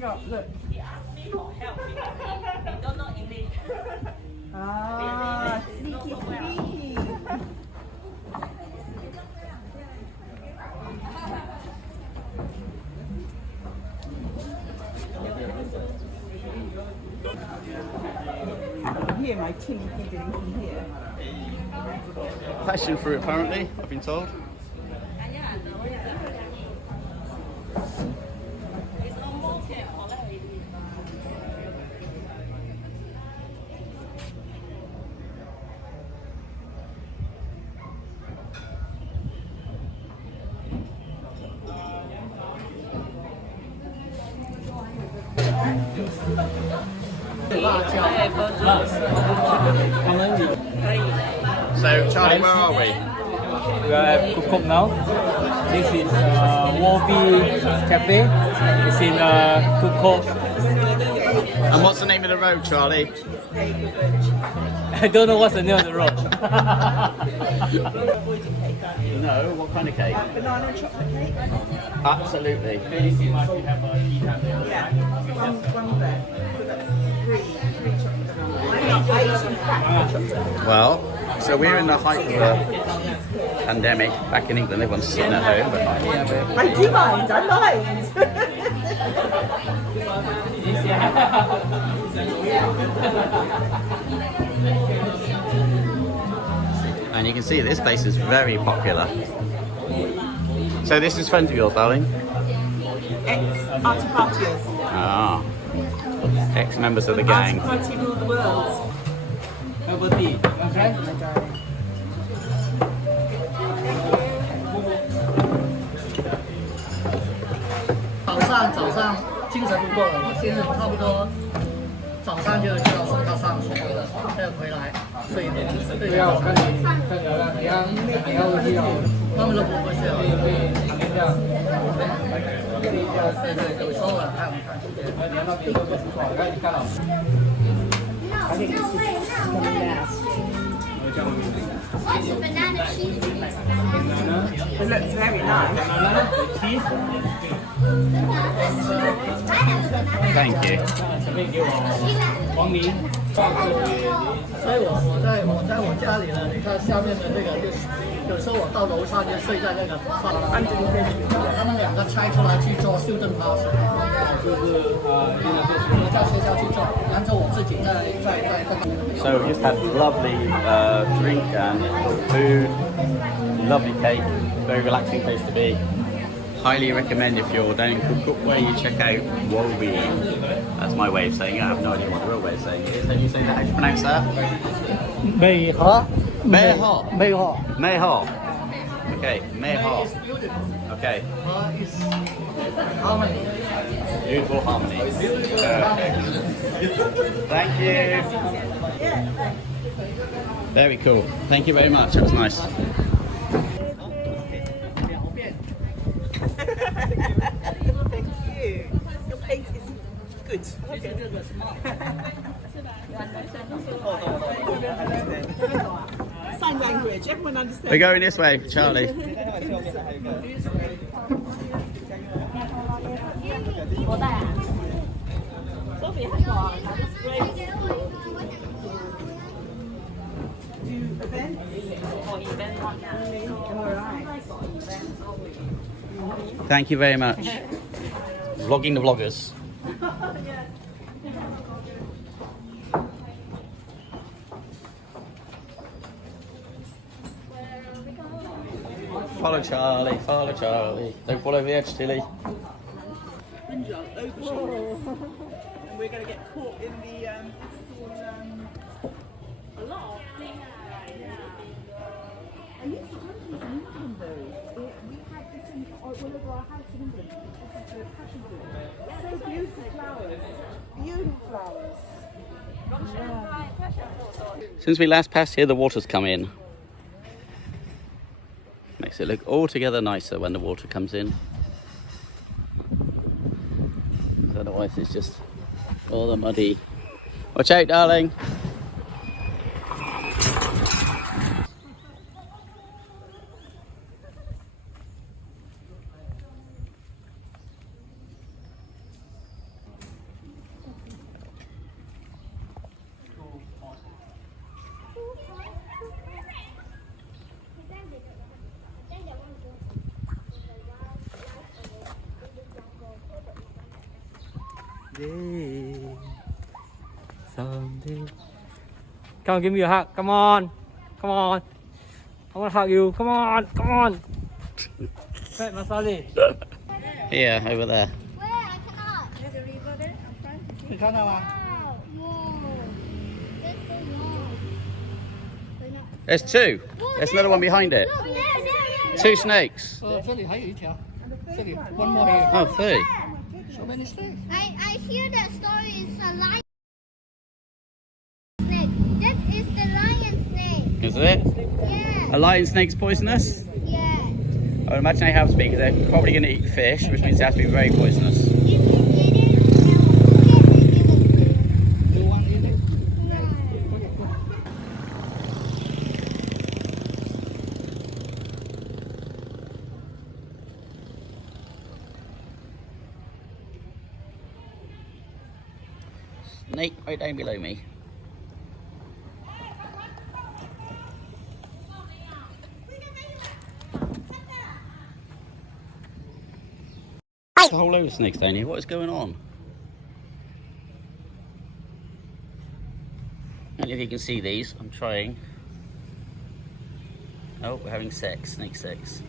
Look. He asked me for help because he don't know English. Ah, sneaky, sneaky. Here, my tin hidden in here. Passion fruit, apparently, I've been told. So, Charlie, where are we? We are at Kukup now. This is Woh Bee Cafe. It's in Kukup. And what's the name of the road, Charlie? I don't know what's the name of the road. No, what kind of cake? Banana and chocolate cake. Absolutely. Yeah, one there. So that's three chocolate bananas. Well, so we're in the height of the pandemic. Back in England, everyone's sitting at home, but not here. I do mind, I mind. And you can see this place is very popular. So this is friends of yours, darling? Ex-artipartiers. Ah. Ex-members of the gang. Artiparty rule the world. Herbal tea, okay? 早上精神不够了，我先生差不多早上就要送他上学了，再回来睡一点。对呀，我看你他们都不会睡了。对，有时候晚看。What's a banana cheese? It looks very nice. Thank you. 所以我在我家里呢，你看下面的那个，就是有时候我到楼上就睡在那个上面，他们两个拆出来去做袖珍花水，我在学校去做，然后我自己在。So we just had lovely drink and food, lovely cake, very relaxing place to be. Highly recommend if you're down in Kukup way, you check out Woh Bee. That's my way of saying it. I have no idea what the real way of saying it is. How do you say that? How do you pronounce that? Meiha. Meiha. Okay, Meiha. Okay. Harmony. Beautiful harmony. Perfect. Thank you. Very cool. Thank you very much. It was nice. Thank you. Your pace is good. Sign language. Everyone understands. We're going this way, Charlie. Thank you very much. Vlogging the vloggers. Follow Charlie, follow Charlie. Don't fall over the edge, Tilly. And we're going to get caught in the a lot. I used to have this in England though. We had this in all over our house in England. This is the passion fruit. So beautiful flowers. Beautiful flowers. Yeah. Since we last passed here, the water's come in. Makes it look altogether nicer when the water comes in. Otherwise it's just all the muddy. Watch out, darling. Someday. Someday. Come on, give me a hug. Come on. Come on. I want to hug you. Come on. Come on. Fat Masali. Here, over there. Where? I cannot. There's a river there. I'm trying to see. 你看到吗？ Wow. Whoa. That's so long. Wait, no. There's two. There's another one behind it. Look, there. Two snakes. 这里还有一条， And the third 这里 one. one more here. Oh, three. So many snakes. I hear that story is a lion snake. That is the lion snake. Is it? Yeah. A lion snake's poisonous? Yeah. I would imagine they have to be because they're probably going to eat fish, which means they have to be very poisonous. If you eat it, you can give it Do you want to eat it? Snake right down below me. There's a whole load of snakes down here. What is going on? I don't know if you can see these. I'm trying. Oh, we're having sex. Snake sex.